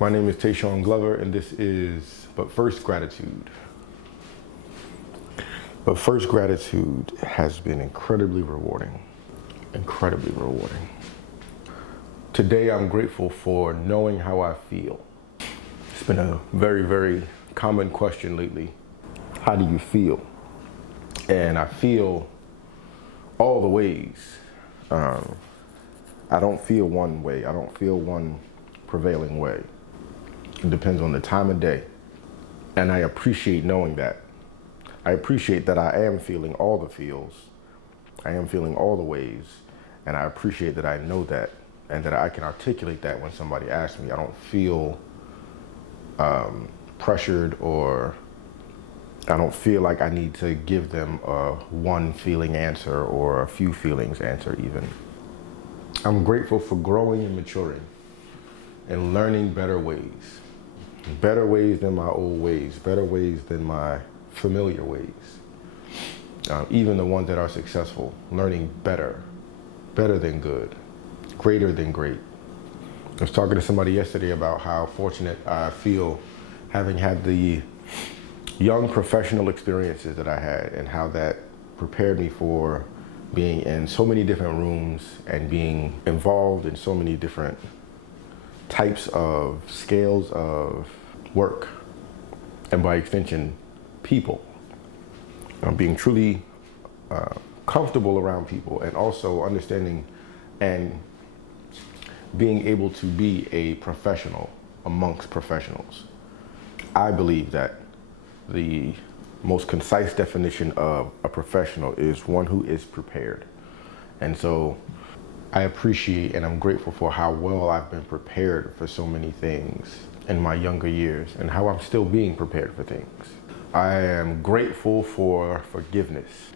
My name is Tehsuan and this is But First Gratitude. But First Gratitude has been incredibly rewarding. Incredibly rewarding. Today I'm grateful for knowing how I feel. It's been a very, very common question lately. How do you feel? And I feel all the ways. I don't feel one way. I don't feel one prevailing way. It depends on the time of day. And I appreciate knowing that. I appreciate that I am feeling all the feels. I am feeling all the ways. And I appreciate that I know that and that I can articulate that when somebody asks me. I don't feel pressured, or I don't feel like I need to give them a one feeling answer or a few feelings answer even. I'm grateful for growing and maturing and learning better ways. Better ways than my old ways, better ways than my familiar ways. Even the ones that are successful, learning better than good, greater than great. I was talking to somebody yesterday about how fortunate I feel having had the young professional experiences that I had and how that prepared me for being in so many different rooms and being involved in so many different types of scales of work, and by extension, people. Being truly comfortable around people, and also understanding and being able to be a professional amongst professionals. I believe that the most concise definition of a professional is one who is prepared. And so I appreciate and I'm grateful for how well I've been prepared for so many things in my younger years and how I'm still being prepared for things. I am grateful for forgiveness.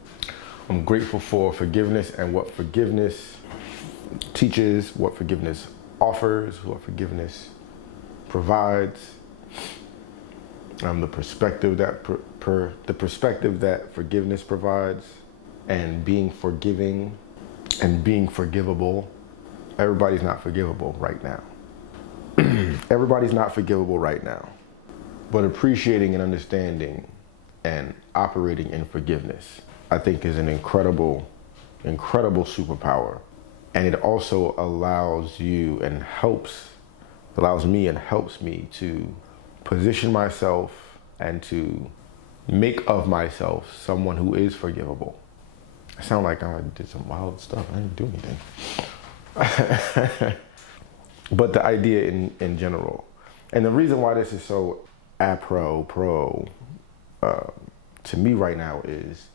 I'm grateful for forgiveness and what forgiveness teaches, what forgiveness offers, what forgiveness provides. The perspective that forgiveness provides, and being forgiving and being forgivable. Everybody's not forgivable right now. Everybody's not forgivable right now. But appreciating and understanding and operating in forgiveness, I think, is an incredible superpower. And it also allows you and allows me to position myself and to make of myself someone who is forgivable. I sound like I did some wild stuff. I didn't do anything. But the idea in general, and the reason why this is so pro to me right now is,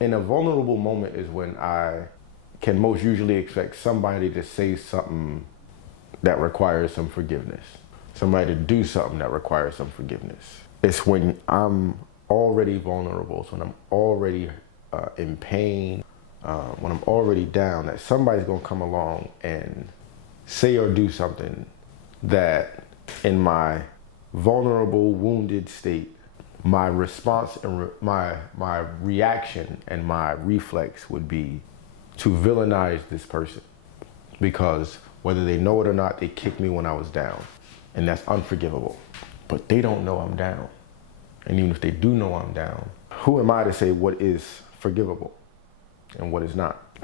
in a vulnerable moment is when I can most usually expect somebody to say something that requires some forgiveness. Somebody to do something that requires some forgiveness. It's when I'm already vulnerable, it's when I'm already in pain, when I'm already down, that somebody's gonna come along and say or do something that in my vulnerable, wounded state, my response and my reaction and my reflex would be to villainize this person, because whether they know it or not, they kicked me when I was down. And that's unforgivable. But they don't know I'm down. And even if they do know I'm down, who am I to say what is forgivable and what is not?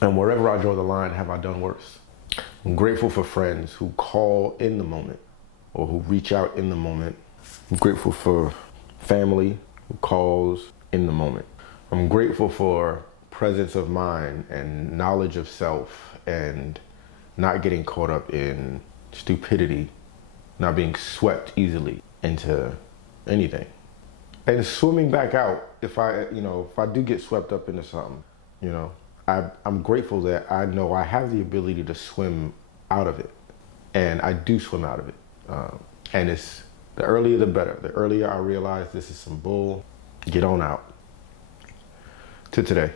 And wherever I draw the line, have I done worse? I'm grateful for friends who call in the moment or who reach out in the moment. I'm grateful for family who calls in the moment. I'm grateful for presence of mind and knowledge of self and not getting caught up in stupidity, not being swept easily into anything. And swimming back out if I do get swept up into something, I'm grateful that I know I have the ability to swim out of it. And I do swim out of it. And it's the earlier the better. The earlier I realize this is some bull, get on out. To today.